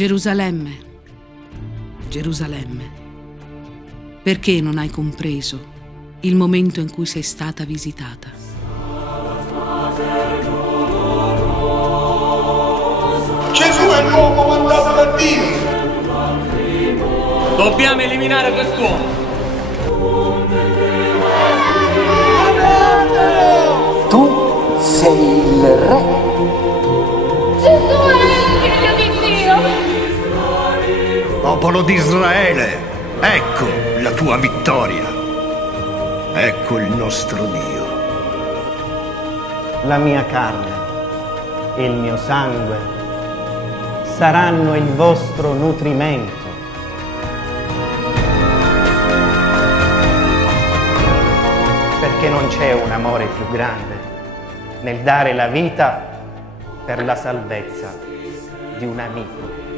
Gerusalemme, Gerusalemme, perché non hai compreso il momento in cui sei stata visitata? Gesù è l'uomo mandato da Dio! Dobbiamo eliminare quest'uomo! Tu sei il re! Gesù è il figlio di Dio! Popolo di Israele, ecco la tua vittoria. Ecco il nostro Dio. La mia carne e il mio sangue saranno il vostro nutrimento. Perché non c'è un amore più grande nel dare la vita per la salvezza di un amico.